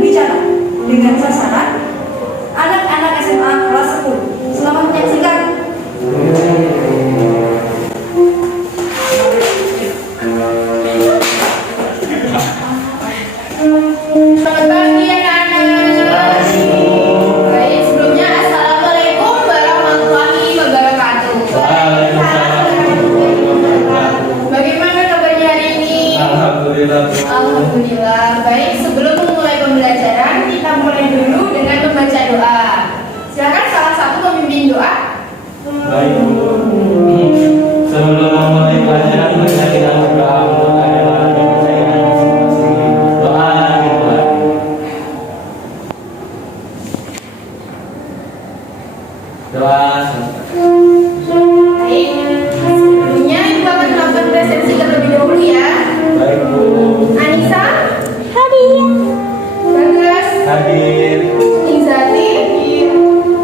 berbicara dengan sasaran anak-anak SMA kelas 10. Selamat menyaksikan. Selamat pagi anak-anak. Baik, sebelumnya Assalamualaikum warahmatullahi wabarakatuh. Bagaimana kabarnya hari ini? Alhamdulillah. Alhamdulillah. Baik, sebelum memulai pembelajaran, kita mulai dulu dengan membaca doa. Silakan salah satu pemimpin doa. Baik Bu. Sebelum memulai pelajaran, mari kita berdoa untuk keadaan dan kesehatan masing-masing. Doa dimulai. Doa selesai. Baik, sebelumnya Ibu akan melakukan presentasi terlebih dahulu ya. Baik Bu. Anissa, hadir. Bagas, Hadir. Izati,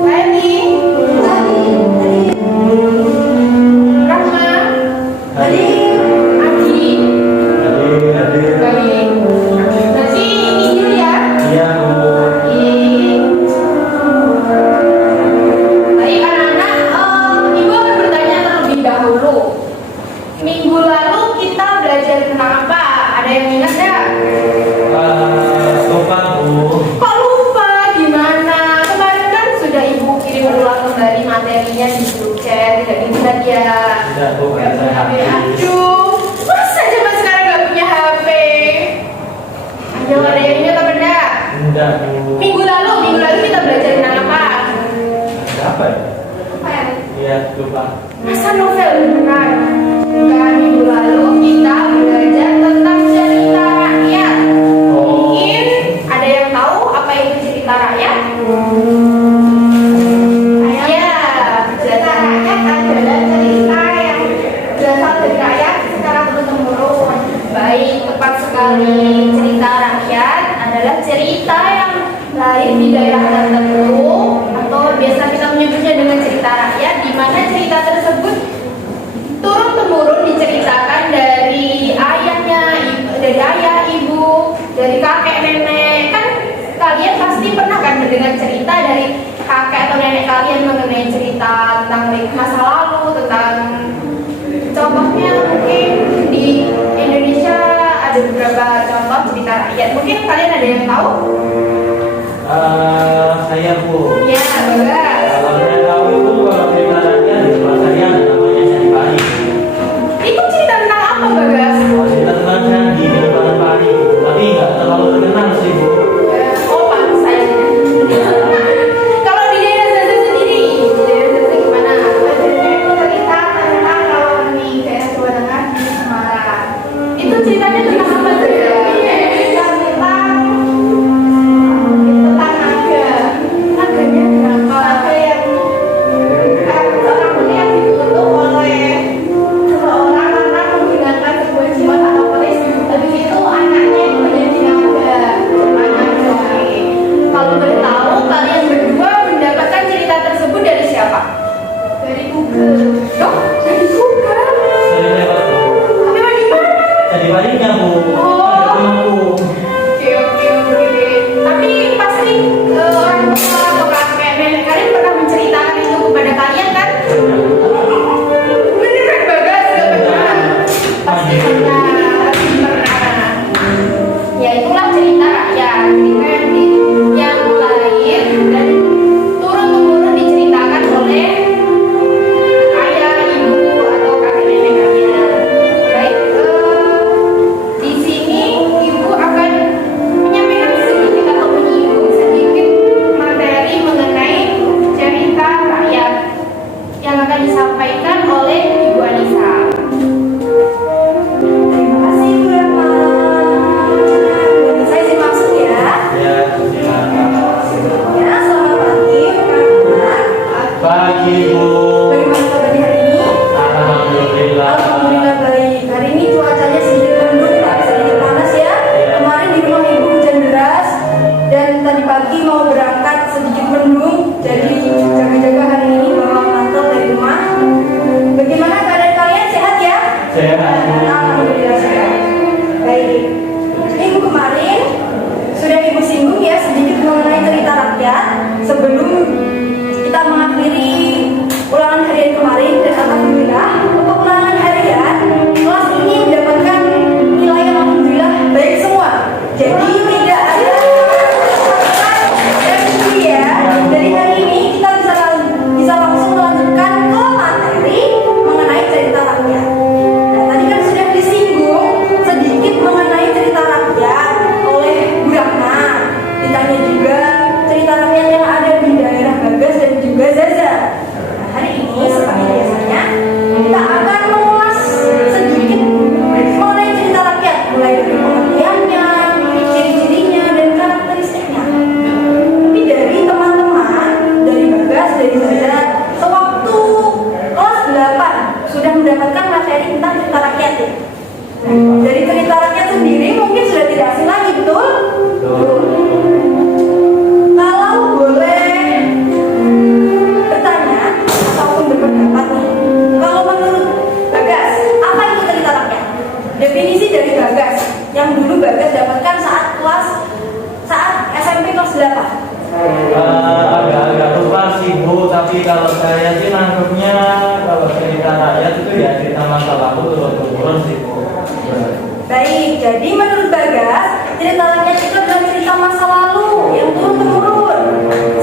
Leni, Rahma, Adi. Hadir. Baik. Berarti ini dulu ya. Iya Bu. Baik anak-anak, Ibu akan bertanya terlebih dahulu. Minggu lalu kita belajar tentang apa? Ada yang ingat nggak? Lupa Bu. Kok lupa? Gimana? Kemarin kan sudah Ibu kirim ulang kembali materinya di grup chat, tidak diingat ya? Tidak Bu, Nggak saya punya HP. hadir. Aduh, masa zaman sekarang nggak punya HP? Ayo, ada yang ingat apa enggak? Tidak Bu. Minggu lalu kita belajar tentang apa? Ada apa ya? Apa ya? Iya, lupa. Masa novel beneran? Kan minggu lalu kita belajar tentang cerita rakyat. Mungkin ada yang tahu apa itu cerita rakyat? Ya, cerita rakyat adalah cerita yang berasal dari rakyat secara terus-menerus. Baik, tepat sekali. Cerita rakyat adalah cerita yang lahir di daerah tertentu atau biasa kita menyebutnya dengan cerita rakyat, di mana cerita tersebut turun temurun diceritakan dari ayahnya, dari ayah, ibu, dari kakek, nenek. Kan kalian pasti pernah kan mendengar cerita dari kakek atau nenek kalian mengenai cerita tentang masa lalu, tentang contohnya mungkin di Indonesia ada beberapa contoh cerita rakyat. Mungkin kalian ada yang tahu? Saya Bu. Ya, Bagas. Kalau saya tahu itu kalau cerita rakyat di sekolah saya ada namanya Candi Pari. Itu cerita tentang apa, Bagas? Kalau cerita tentang candi di depan Pari, tapi nggak terlalu terkenal sih Bu. Oh, pantas saya. Kalau di daerah Zaza sendiri, di daerah Zaza gimana? Belajarnya itu cerita tentang kalau di daerah Jawa Tengah di Semarang. Itu ceritanya tentang apa tuh ya? Tentang naga. Naganya kenapa? Naga yang rambutnya yang ditutup oleh seseorang karena menggunakan sebuah jimat atau keris. Habis itu anaknya itu menjadi naga. Oke. Kalau boleh tahu, kalian berdua mendapatkan cerita tersebut dari siapa? Dari Google. Loh, dari Google? Dari lewat Bu. Lewat di mana? Candi Parinya Bu. Oh. Ada temanku. Oke. Tapi pasti orang tua atau kakek nenek kalian pernah menceritakan itu kepada kalian kan? Beneran Bagas? Gak pernah? Pasti pernah. Ya itulah cerita rakyat. Cerita yang lahir dan turun-temurun diceritakan oleh ayah, ibu, atau kakek nenek kalian. Baik, di sini ibu akan menyampaikan sedikit atau menyinggung sedikit materi mengenai cerita rakyat yang akan disampaikan oleh Ibu Anissa. Terima kasih Bu Rahma. Saya izin masuk ya. Ya, silakan. Ya, selamat pagi rekan-rekan. Pagi Bu. Bagaimana kabarnya hari ini? Alhamdulillah. Alhamdulillah baik. Hari ini cuacanya sedikit mendung, tapi sedikit panas ya. Kemarin di rumah ibu hujan deras dan tadi pagi mau berangkat sedikit mendung. Jadi jaga-jaga hari ini bawa mantel dari rumah. Bagaimana keadaan kalian? Sehat ya? Sehat Bu. Alhamdulillah sehat. Baik. Minggu kemarin sudah ibu singgung ya 8. Agak-agak lupa sih Bu, tapi kalau saya sih nangkepnya kalau cerita rakyat itu ya cerita masa lalu turun temurun sih Bu. Baik, jadi menurut Bagas, cerita rakyat itu adalah cerita masa lalu yang turun temurun.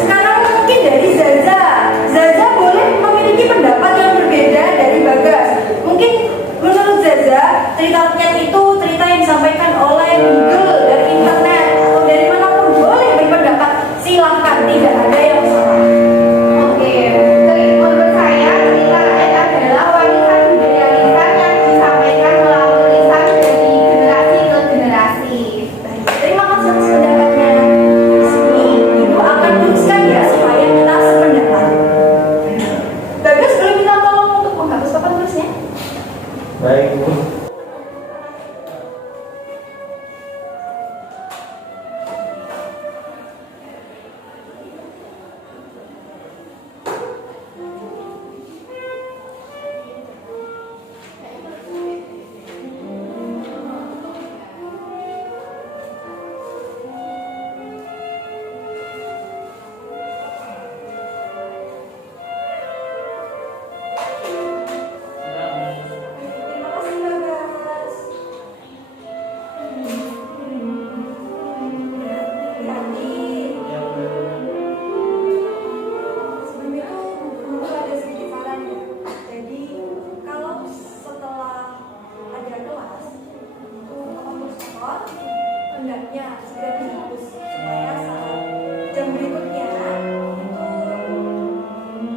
Sekarang mungkin dari Zaza. Zaza boleh memiliki pendapat yang berbeda dari Bagas. Mungkin menurut Zaza, cerita rakyat itu cerita yang disampaikan oleh Google dari internet atau dari manapun boleh berpendapat. Silahkan, tidak ada yang salah. Oke, menurut saya cerita rakyat adalah warisan budaya lisan yang disampaikan melalui lisan dari generasi ke generasi. Baik, terima kasih atas pendapatnya. Di sini Ibu akan teruskan ya supaya kita sependapat. Bagus, boleh minta tolong untuk menghapus papan tulisnya? Baik Bu. Terima kasih Bagas. Hati-hati. Sebelum itu guru ada sedikit saran ya. Jadi kalau setelah ada kelas itu pengurus sekolah hendaknya segera dihapus supaya saat jam berikutnya itu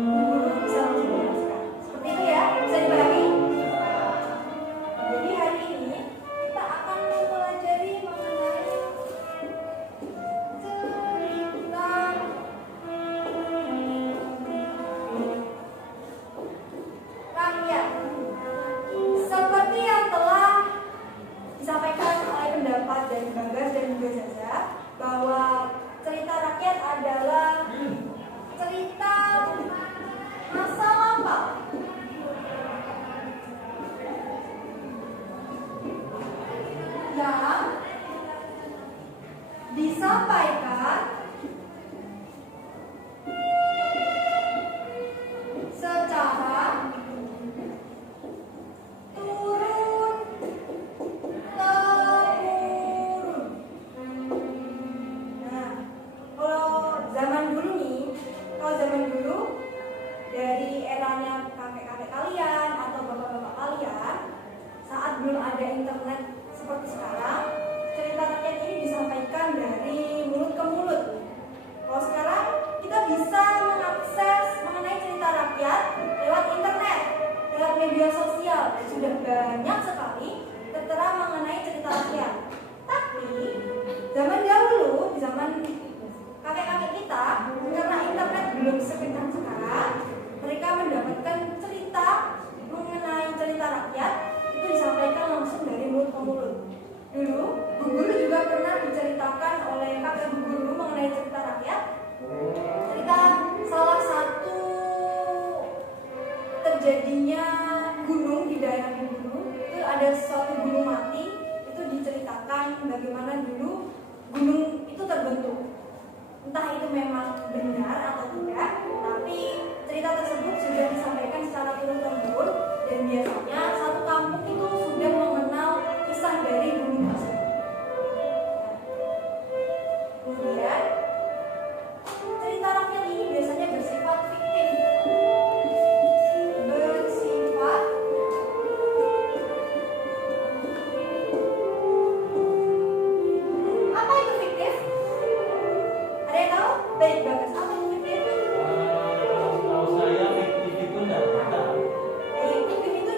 guru bisa langsung menjelaskan. Seperti itu ya, bisa dipahami? Jadi hari ini kita akan mempelajari mengenai cerita rakyat. Seperti yang telah disampaikan oleh pendapat dari Bagas dan juga Zaza bahwa cerita rakyat adalah cerita masa lampau yang disampaikan secara turun temurun. Nah, kalau zaman dulu nih, dari eranya kakek-kakek kalian atau bapak-bapak kalian, saat belum ada internet seperti sekarang, cerita rakyat ini disampaikan dari mulut ke mulut. Kalau sekarang kita bisa mengakses mengenai cerita rakyat lewat internet, lewat media sosial. Sudah banyak sekali tertera mengenai cerita rakyat. Tapi zaman dahulu, di zaman kakek-kakek kita, karena internet belum sekencang sekarang, mereka mendapatkan cerita mengenai cerita rakyat itu disampaikan langsung dari mulut ke mulut. Dulu, Bu Guru juga pernah diceritakan oleh kakek Bu Guru mengenai cerita rakyat. Cerita salah satu terjadinya gunung di daerah Bu Guru, itu ada suatu gunung mati, itu diceritakan bagaimana dulu gunung itu terbentuk. Entah itu memang benar atau tidak, tapi cerita tersebut sudah disampaikan secara turun-temurun dan biasanya satu kampung itu sudah mengenal kisah dari gunung tersebut. Kemudian cerita rakyat ini biasanya bersifat fiktif. Apa itu fiktif? Ada yang tahu? Baik, Bagas. Apa itu fiktif? Kalau saya fiktif itu enggak nyata. Fiktif itu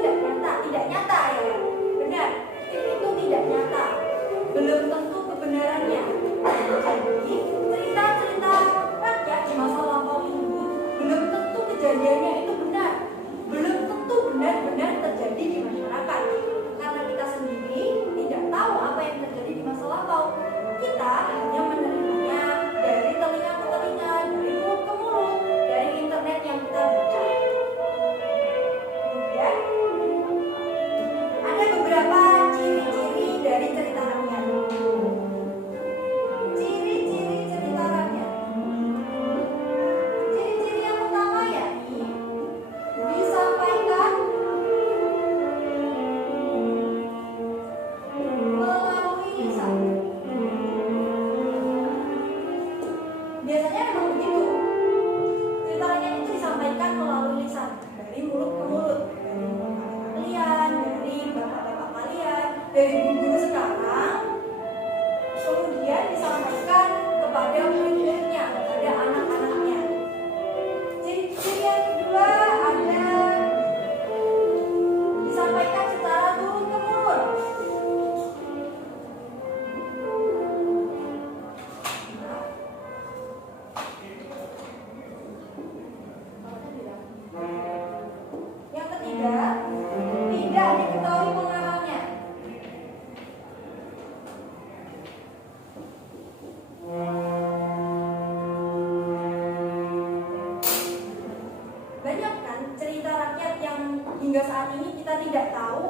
tidak nyata ya. Benar, fiktif itu tidak nyata. Belum tentu kebenarannya. Jadi cerita-cerita rakyat di masa lampau ini belum tentu kejadiannya itu benar. Belum tentu benar-benar terjadi di masyarakat. Karena kita sendiri tidak tahu apa yang terjadi di masa lampau. Kita hanya menerimanya dari telinga ke telinga, dari biasanya memang begitu. Cerita rakyat itu disampaikan melalui lisan, dari mulut ke mulut, dari kakak kalian, dari bapak-bapak kalian, dari guru sekarang, kemudian disampaikan kepada murid-muridnya, kepada anak-anaknya. Ciri yang kedua ada disampaikan secara turun temurun. Yang ketiga, tidak diketahui pengarangnya. Banyak kan cerita rakyat yang hingga saat ini kita tidak tahu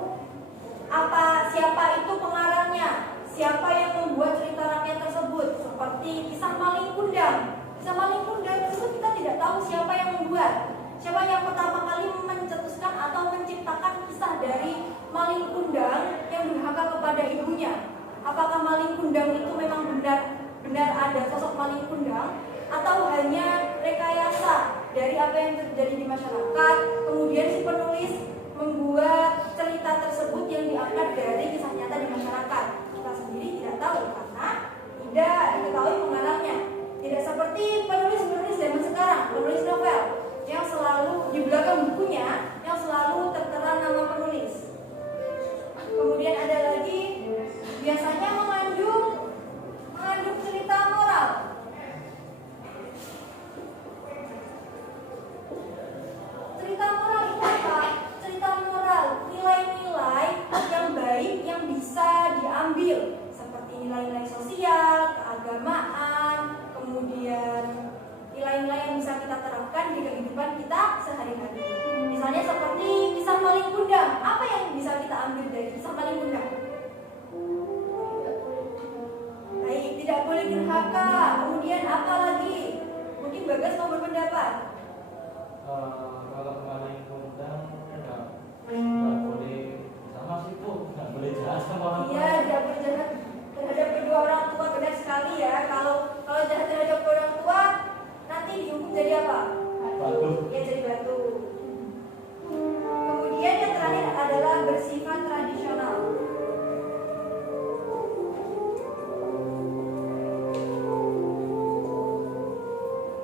siapa itu pengarangnya, siapa yang membuat cerita rakyat tersebut, seperti kisah Maling Kundang. Kisah Maling Kundang tersebut kita tidak tahu siapa yang membuat, siapa yang pertama kali mencetuskan atau menciptakan kisah dari Maling Kundang yang durhaka kepada ibunya. Apakah Maling Kundang itu memang benar ada sosok Maling Kundang, atau hanya rekayasa dari apa yang terjadi di masyarakat, kemudian si penulis membuat cerita tersebut yang diangkat dari kisah nyata di masyarakat. Kita sendiri tidak tahu karena tidak diketahui pengarangnya. Tidak seperti penulis-penulis zaman sekarang, penulis novel yang selalu di belakang bukunya yang selalu tertera nama penulis. Kemudian ada lagi biasanya mengandung cerita moral. Cerita moral itu apa? Cerita moral, nilai-nilai yang baik yang bisa diambil, seperti nilai-nilai sosial, keagamaan, kemudian nilai-nilai yang bisa kita terapkan di kehidupan kita sehari-hari. Misalnya seperti kisah Maling Kundang. Apa yang bisa kita ambil dari kisah Maling Kundang? Baik, tidak boleh durhaka. Kemudian apa lagi? Mungkin Bagas mau berpendapat. Kalau Maling Kundang nggak boleh sama sih Bu, nggak boleh jahat sama orang tua. Iya, tidak boleh jahat terhadap kedua orang tua, benar sekali ya. Kalau jahat terhadap orang tua nanti dihukum jadi apa? Batu. Ya, jadi batu. Kemudian yang terakhir adalah bersifat tradisional.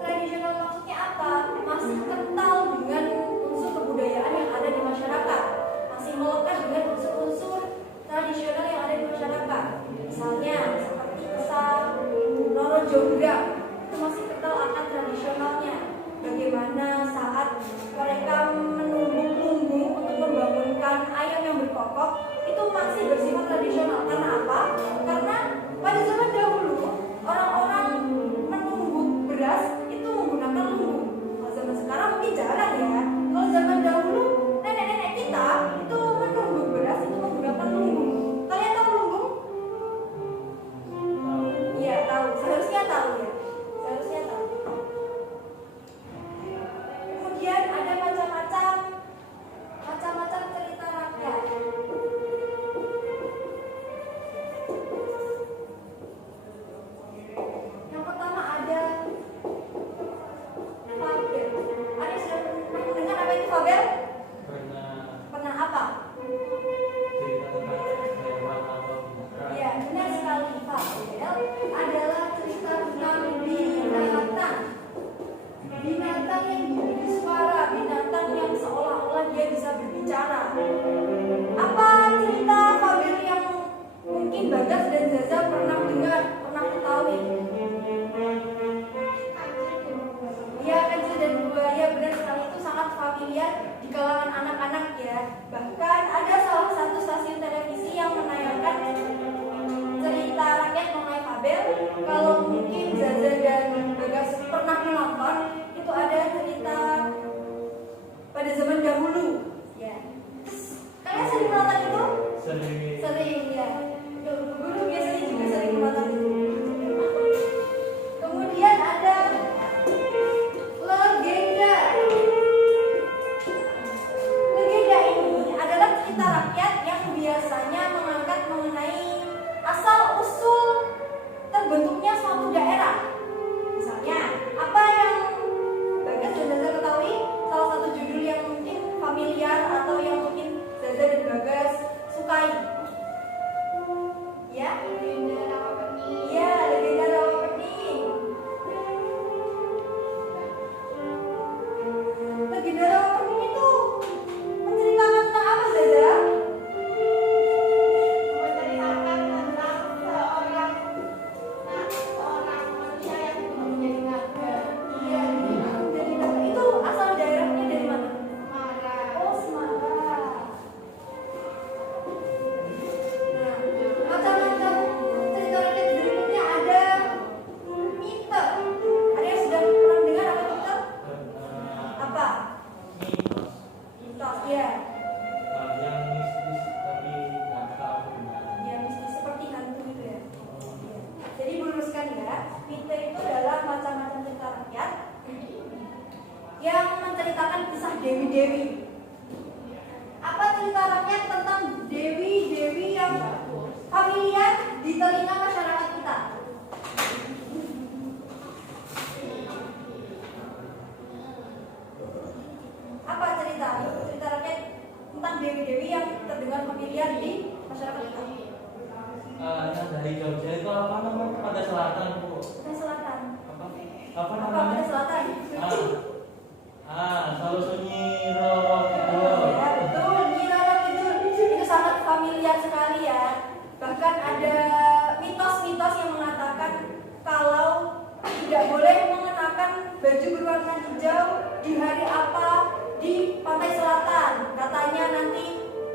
Tradisional maksudnya apa? Masih kental dengan unsur kebudayaan yang ada di masyarakat, masih melekat dengan unsur-unsur tradisional yang ada di masyarakat. Misalnya seperti kisah Roro Jonggrang, itu masih kental akan tradisionalnya. Bagaimana saat mereka menumbuk lumbung untuk membangunkan ayam yang berkokok, itu masih bersifat tradisional. Karena apa? Karena pada zaman dahulu orang-orang menumbuk beras itu menggunakan lumbung. Kalau zaman sekarang mungkin jarang ya. Kalau zaman dahulu nenek-nenek kita itu menumbuk beras itu menggunakan lumbung. Kalian tahu lumbung? Iya, tahu. Seharusnya tahu ya. Seharusnya tahu. Kemudian ada macam-macam cerita rakyat. Yang pertama ada fabel. Ada sudah pernah mendengar apa itu fabel? Pernah apa? Cerita tentang hewan atau binatang. Ya, benar sekali. Fabel adalah cerita tentang binatang. Binatang yang diberi suara, binatang yang seolah-olah dia bisa berbicara. Apa cerita fabel yang mungkin Bagas dan Zaza pernah dengar, pernah ketahui? Ya, Kancil dan Buaya, benar sekali, itu sangat familiar di kalangan anak-anak ya. Bahkan ada salah satu stasiun televisi yang menayangkan cerita rakyat mengenai fabel. Kalau mungkin Zaza dan Bagas pernah menonton, itu ada cerita pada zaman dahulu ya. Kalian sering menonton itu? Sering ya. Guru biasanya juga sering menonton itu. Kemudian ada legenda. Legenda ini adalah cerita rakyat yang biasanya mengangkat mengenai asal usul terbentuknya suatu daerah. dewi-dewi. Apa cerita rakyat tentang dewi-dewi yang familiar di telinga masyarakat kita? Apa cerita rakyat tentang dewi-dewi yang terdengar familiar di masyarakat kita? Yang dari Jogja itu apa namanya? Pada selatan, Bu. Pada selatan. Apa Apa namanya? pada selatan? Selalu sunyi Roro Kidul. Ya, betul, Nyi Roro Kidul. Itu sangat familiar sekali ya. Bahkan ada mitos-mitos yang mengatakan kalau tidak boleh mengenakan baju berwarna hijau di hari apa di pantai selatan. Katanya nanti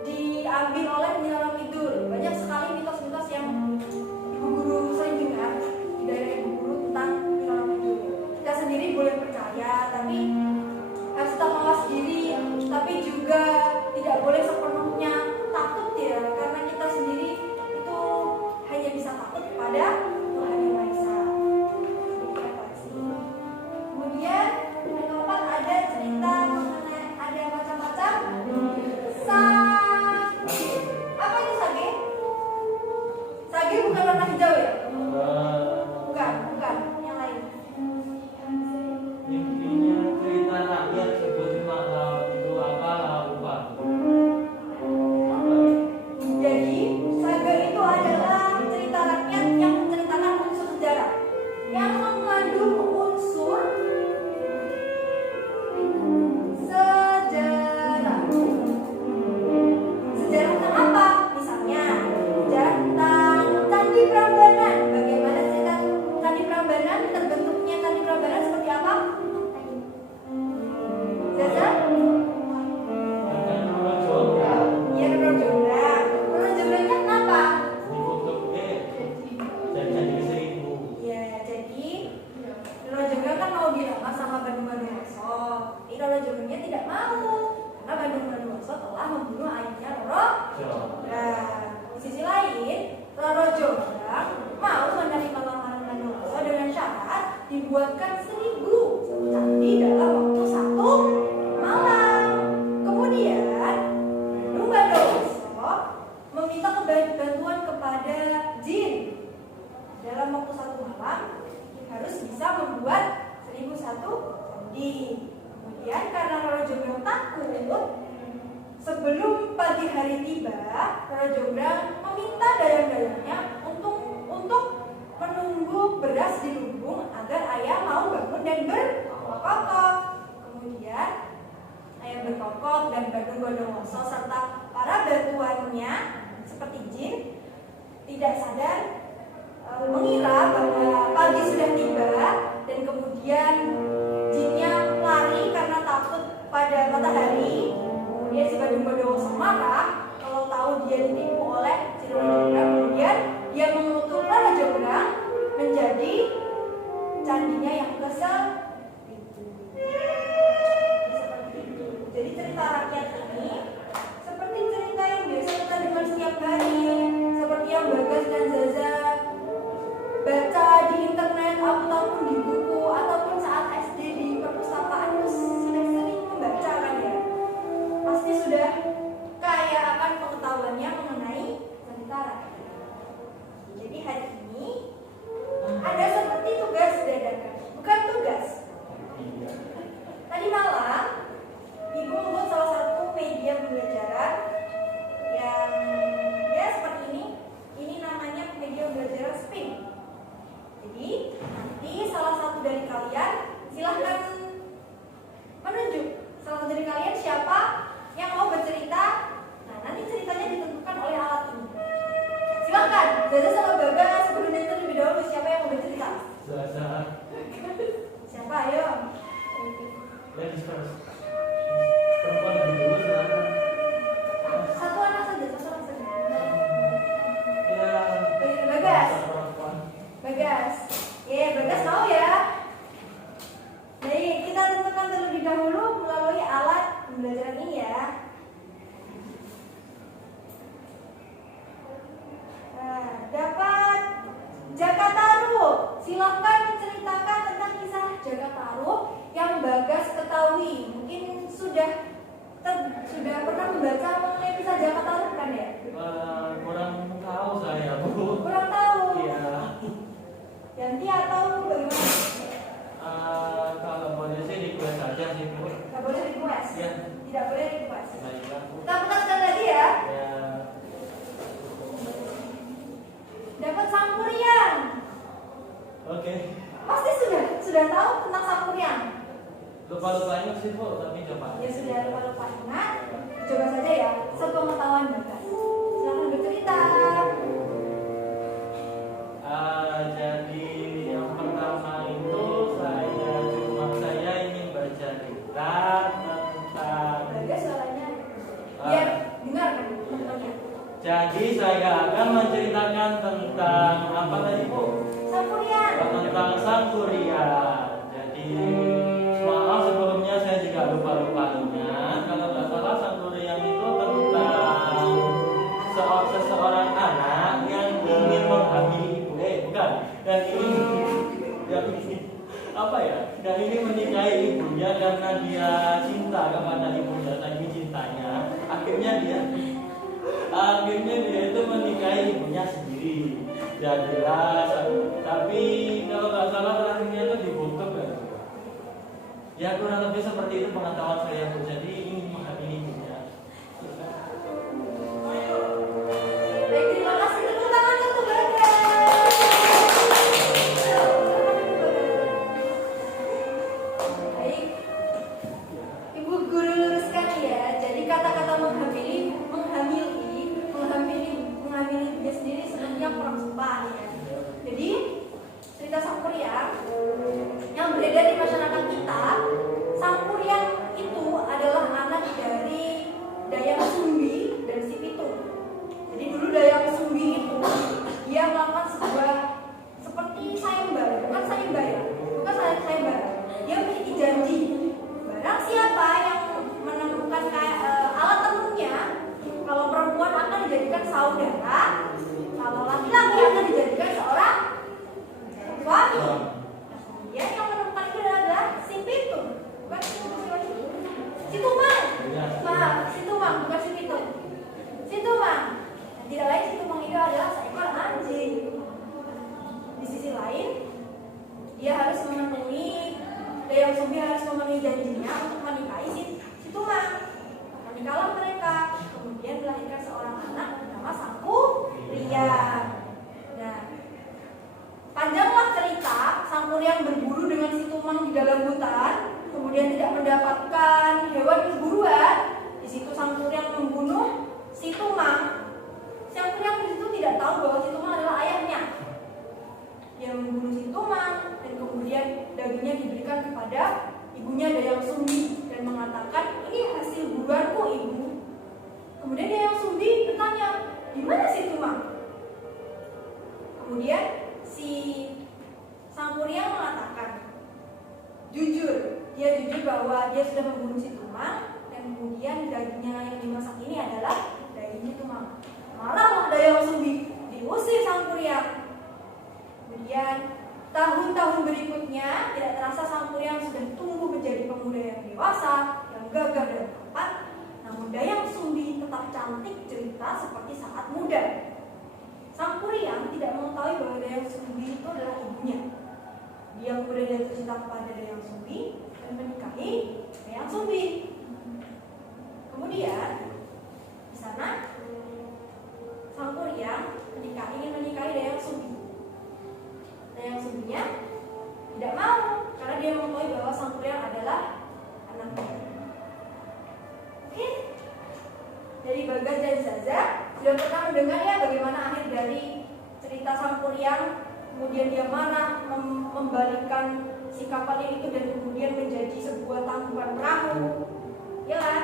diambil oleh Nyi Roro Kidul. Banyak sekali mitos-mitos yang ibu guru sering dengar di daerah ibu guru tentang Nyi Roro Kidul. Kita sendiri boleh percaya, tapi harus tetap mawas diri, tapi juga tidak boleh sepenuhnya takut ya, karena kita sendiri itu hanya bisa takut kepada Tuhan Yang Maha Esa. Kemudian yang keempat ada cerita mengenai ada macam-macam sage. Apa itu sage? Sage bukan warna hijau ya? Bukan, yang lain. Intinya cerita rakyat sebutin itu apa lupa. Jadi, saga itu adalah cerita rakyat yang menceritakan unsur sejarah yang mengandung unsur sejarah. Sejarah tentang apa? Misalnya, sejarah tentang Candi Prambanan. Bagaimana cerita Candi Prambanan, terbentuknya Candi Prambanan seperti apa? Zaza? Dengan Roro Jogja. Ya, Roro Jogja. Roro Jogjanya kenapa? Dikutuk jadi 1000. Ya, jadi Roro Jogja kan mau dilamar sama Bandung Bondowoso. Tapi Roro Jogjanya tidak mau karena Bandung Bondowoso telah membunuh ayahnya Roro. Nah, di sisi lain, Roro Jogja mau menerima lamaran Bondowoso dengan syarat dibuatkan 1000 candi dalam waktu 1 malam. Kemudian Bandung Bondowoso meminta bantuan kepada jin dalam waktu 1 malam harus bisa membuat 1001 candi. Kemudian karena Roro Jogja takut, sebelum pagi hari tiba, Roro Jogja meminta dayang-dayangnya untuk menunggu beras di lumbung agar ayah mau bangun dan berkokok. Kemudian ayah berkokok dan Bandung Bondowoso serta para bantuannya seperti jin tidak sadar mengira bahwa pagi sudah tiba, dan kemudian jinnya lari karena takut pada matahari. Kemudian si Bandung Bondowoso marah kalau tahu dia ditipu oleh si Roro Jogja. Kemudian dia mengutuk Roro Jogja menjadi candinya yang ke-1000. Jadi cerita rakyat ini seperti cerita yang biasa kita dengar setiap hari, seperti yang Bagas dan Zaza baca di internet ataupun di buku ataupun saat SD di perpustakaan itu sudah sering membaca kan ya. Pasti sudah kaya akan pengetahuannya mengenai cerita rakyat. Jadi hari ini ada seperti tugas dadakan, bukan tugas. Tadi malam Ibu membuat salah satu media pembelajaran yang ya seperti ini. Ini namanya media pembelajaran SPIN. Jadi nanti salah satu dari kalian silahkan menunjuk salah satu dari kalian siapa yang mau bercerita. Nah, nanti ceritanya ditentukan oleh alat ini. Silahkan, Zaza sama Bagas sebelum itu lebih dahulu siapa yang mau bercerita? Zaza. Siapa? Ayo. Ladies first. Perempuan lebih dulu silakan. Satu anak saja. Ya. Bagas. Perempuan. Bagas. Bagas mau ya? Baik, kita tentukan terlebih dahulu melalui alat pembelajaran ini ya. Nah, dapat Jakataruh. Silahkan menceritakan tentang kisah Jakataruh yang Bagas ketahui. Mungkin Sangkuriang. Oke. Pasti sudah tahu tentang Sangkuriang. Lupa-lupa ingat sih Bu, tapi coba. Ya sudah lupa ingat. Coba saja ya, sepengetahuan Bagas. Silakan bercerita. Jadi yang pertama itu saya ingin bercerita tentang. Bagas suaranya biar dengar kan teman-temannya. Jadi saya akan menceritakan tentang apa tadi Bu? Sangkuriang. Tentang Sangkuriang. Jadi maaf sebelumnya saya juga lupa ingat. Kalau nggak salah Sangkuriang itu tentang seseorang anak yang ingin menghamili ibu. Bukan. Yang ingin apa ya? Yang ingin menikahi ibunya karena dia cinta kepada ibunya, saking cintanya. Akhirnya dia itu menikahi ibunya sendiri. Ya jelas, tapi kalau nggak salah terakhirnya itu dibungkam kan? Ya kurang lebih seperti itu pengetahuan saya Bu. Jadi ingin menghamili ibunya. Baik, terima kasih. Tepuk tangan untuk Bagas. Baik, Ibu Guru luruskan ya. Jadi kata-kata menghamili ibunya sendiri sebenarnya kurang sopan ya. Jadi cerita Sangkuriang yang beredar di masyarakat kita, Sangkuriang itu adalah anak dari Dayang Sumbi dan si Pitung. Jadi dulu Dayang Sumbi itu dia melakukan sebuah seperti sayembara, bukan sayembara. Dia memiliki janji. Barang siapa yang menemukan alat tenunnya, kalau perempuan akan dijadikan saudara, kalau laki-laki akan dijadikan seorang suami. Dia yang menemukan itu adalah si Pitung, bukan si Tumang. Maaf, si Tumang, bukan si Pitung. Si Tumang. Dan tidak lain si Tumang itu adalah seekor anjing. Di sisi lain, dia harus Dayang Sumbi harus memenuhi janjinya untuk menikahi si Tumang. Menikahlah mereka, kemudian melahirkan seorang anak bernama Sangkuriang. Nah, panjanglah cerita. Sangkuriang berburu dengan si Tumang di dalam hutan, kemudian tidak mendapatkan hewan buruan. Di situ Sangkuriang membunuh si Tumang. Sangkuriang di situ tidak tahu bahwa si Tumang adalah ayahnya. Dia membunuh si Tumang dan kemudian dagingnya diberikan kepada ibunya Dayang Sumbi dan mengatakan, ini hasil buruanku ibu. Kemudian Dayang Sumbi bertanya, di mana si Tumang? Kemudian si Sangkuriang mengatakan, dia jujur bahwa dia sudah membunuh si Tumang dan kemudian dagingnya yang dimasak ini adalah dagingnya Tumang. Marahlah Dayang Sumbi, diusir Sangkuriang. Kemudian tahun-tahun berikutnya tidak terasa Sangkuriang sudah tumbuh menjadi pemuda yang dewasa, yang gagah dan tampan. Namun Dayang Sumbi tetap cantik cerita seperti saat muda. Sangkuriang tidak mengetahui bahwa Dayang Sumbi itu adalah ibunya. Dia kemudian jatuh cinta kepada Dayang Sumbi dan menikahi Dayang Sumbi. Kemudian di sana Sangkuriang ingin menikahi Dayang Sumbi. Dayang Sumbinya tidak mau karena dia mengetahui bahwa Sangkuriang adalah anaknya. Oke? Dari Bagas dan Zaza sudah pernah mendengar ya bagaimana akhir dari cerita Sangkuriang. Kemudian dia marah membalikkan si kapalnya itu dan kemudian menjadi sebuah tangkuban perahu. Ya kan?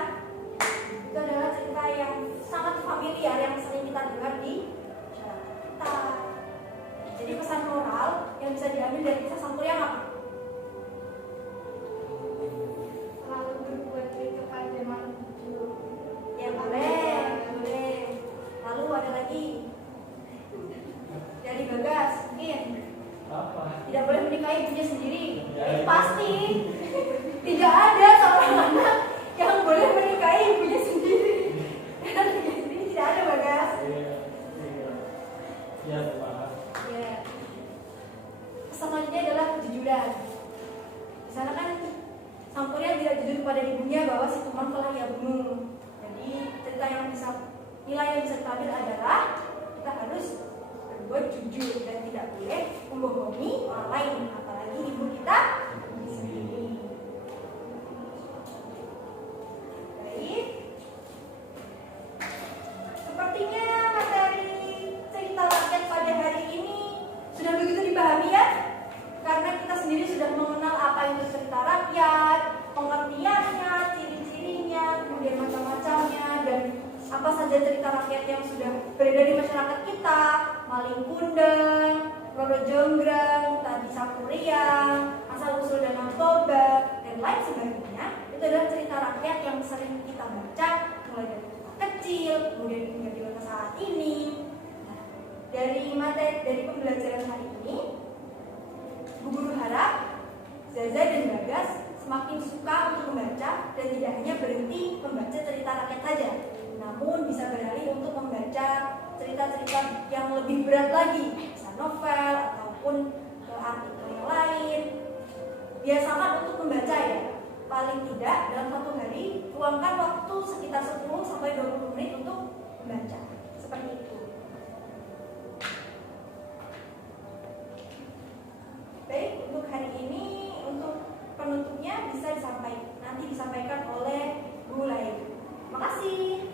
Itu adalah cerita yang sangat familiar yang sering kita dengar di masyarakat kita. Jadi pesan moral yang bisa diambil dari kisah Sangkuriang apa? Selalu berbuat baik kepada manusia. Ya boleh. Lalu ada lagi dari Bagas mungkin Apa? tidak boleh menikahi ibunya sendiri. Ya, Itu itu. pasti tidak ada seorang anak yang boleh menikahi ibunya sendiri. Ini tidak ada Bagas. Iya, Pak. Ya. Pesan selanjutnya adalah kejujuran. Di sana kan Sangkuriang tidak jujur kepada ibunya bahwa si Tumang telah ia bunuh. Jadi cerita yang bisa nilai yang bisa diambil adalah kita harus berbuat berbuat jujur dan tidak boleh membohongi orang lain, apalagi ibu kita sendiri. Baik, sepertinya materi cerita rakyat pada hari ini sudah begitu dipahami ya, karena kita sendiri sudah mengenal apa itu cerita rakyat, pengertiannya, ciri-cirinya, kemudian macam-macamnya, dan apa saja cerita rakyat yang sudah beredar di masyarakat kita, Maling Kundang, Roro Jonggrang, Tadi Sapuriang, Asal Usul Danau Toba, dan lain sebagainya. Itu adalah cerita rakyat yang sering kita baca mulai dari kita kecil, kemudian hingga dewasa saat ini. Nah, dari pembelajaran hari ini, Bu Guru harap Zaza dan Bagas semakin suka untuk membaca dan tidak hanya berhenti membaca cerita rakyat saja, namun bisa beralih untuk membaca cerita-cerita yang lebih berat lagi, bisa novel ataupun artikel yang lain. Biasakan untuk membaca ya, paling tidak dalam satu hari luangkan waktu sekitar 10-20 menit untuk membaca, seperti itu. Baik, untuk hari ini, untuk penutupnya nanti disampaikan oleh Bu Lain. Terima kasih.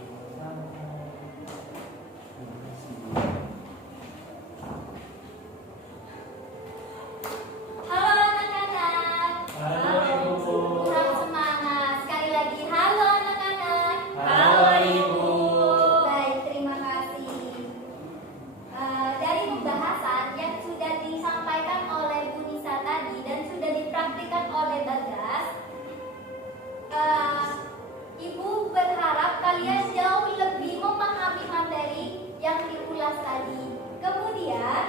Halo anak-anak. Halo Ibu. Kurang semangat. Sekali lagi halo anak-anak. Halo Ibu. Baik, terima kasih. Dari pembahasan yang sudah disampaikan oleh Bu Nisa tadi dan sudah dipraktikkan oleh Bagas, Ibu berharap kalian jauh lebih memahami materi yang diulas tadi. Kemudian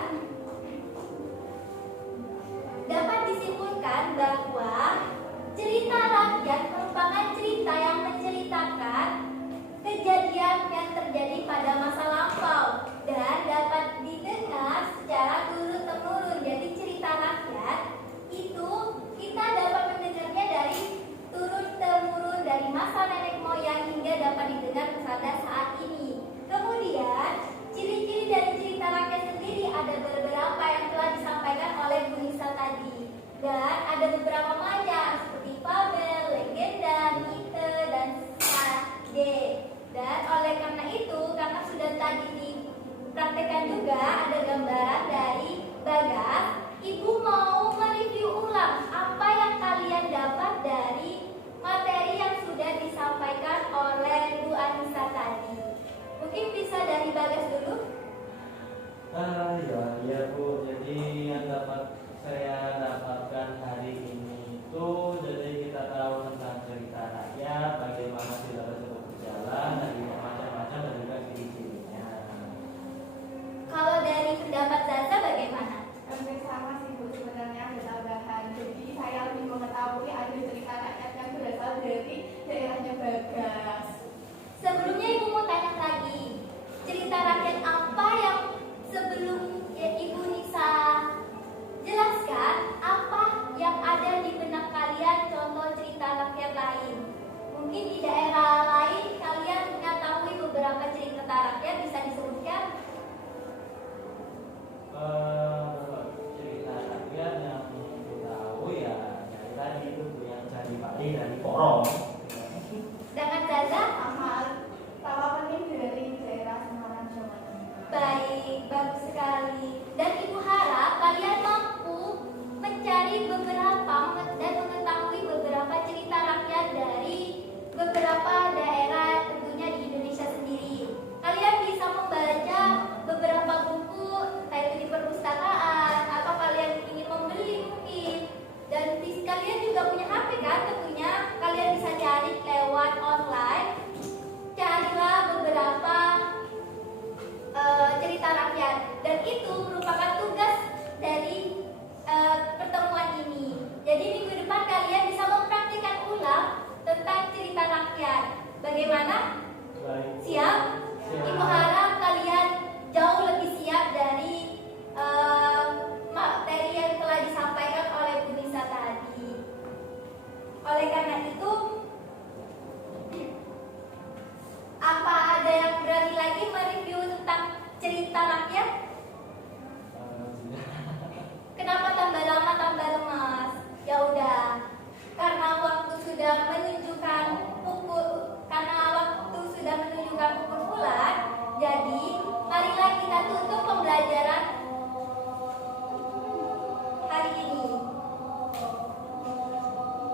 dapat disimpulkan bahwa cerita rakyat merupakan cerita yang menceritakan kejadian yang terjadi pada masa lampau dan dapat didengar secara turun-temurun. Jadi cerita rakyat itu kita dapat mendengarnya dari turun-temurun dari masa nenek moyang hingga dapat didengar pada saat ini. Kemudian ciri-ciri dari cerita rakyat sendiri ada beberapa yang telah disampaikan oleh Bu Nisa tadi, dan ada beberapa macam seperti fabel, legenda, mite, dan sage. Dan oleh karena itu, karena sudah tadi dipraktekkan juga ada gambaran dari Bagas, Ibu mau mereview ulang apa yang kalian dapat dari materi yang sudah disampaikan oleh Bu Anissa tadi. Mungkin bisa dari Bagas dulu. Ya Bu, jadi yang dapat saya dapatkan hari ini itu, jadi kita tahu tentang cerita rakyat, bagaimana cerita tersebut berjalan, dan juga macam-macam dan juga ciri-cirinya. Kalau dari pendapat Zaza bagaimana? Hampir sama sih Bu, sebenarnya ada tambahan. Jadi saya lebih mengetahui ada cerita rakyat yang berasal dari daerahnya Bagas. Sebelumnya Ibu mau tanya lagi, cerita rakyat apa yang sebelum Ibu Nisa jelaskan, apa yang ada di benak kalian contoh cerita rakyat lain? Mungkin di daerah lain kalian mengetahui beberapa cerita rakyat, bisa disebutkan? Cerita rakyat yang aku tahu ya dari tadi itu yang cari padi dari porong. Dengan Zaza? Sama pening dari daerah Semarang, Jawa Tengah. Baik, bagus sekali. Dan Ibu harap kalian mampu mencari beberapa dan mengetahui beberapa cerita rakyat dari beberapa daerah tentunya di Indonesia sendiri. Kalian bisa membaca beberapa buku, entah itu di perpustakaan atau kalian ingin membeli mungkin. Dan kalian juga punya HP kan tentunya, kalian bisa cari lewat online. Carilah beberapa cerita rakyat, dan itu merupakan tugas dari pertemuan ini. Jadi minggu depan kalian bisa mempraktikkan ulang tentang cerita rakyat. Bagaimana? Baik. Siap? Siap. Ibu harap kalian jauh lebih siap dari materi yang telah disampaikan oleh Bu Nisa tadi. Oleh karena itu, apa ada yang berani lagi mereview tentang cerita rakyat?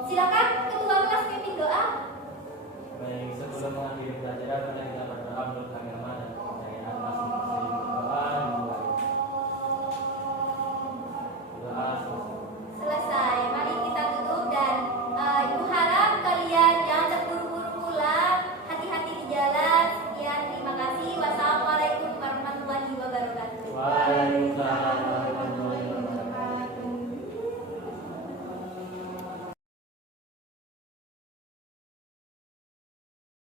Silakan ketua kelas pimpin doa. Baik, sebelum mengakhiri pelajaran, mari kita berdoa menurut agama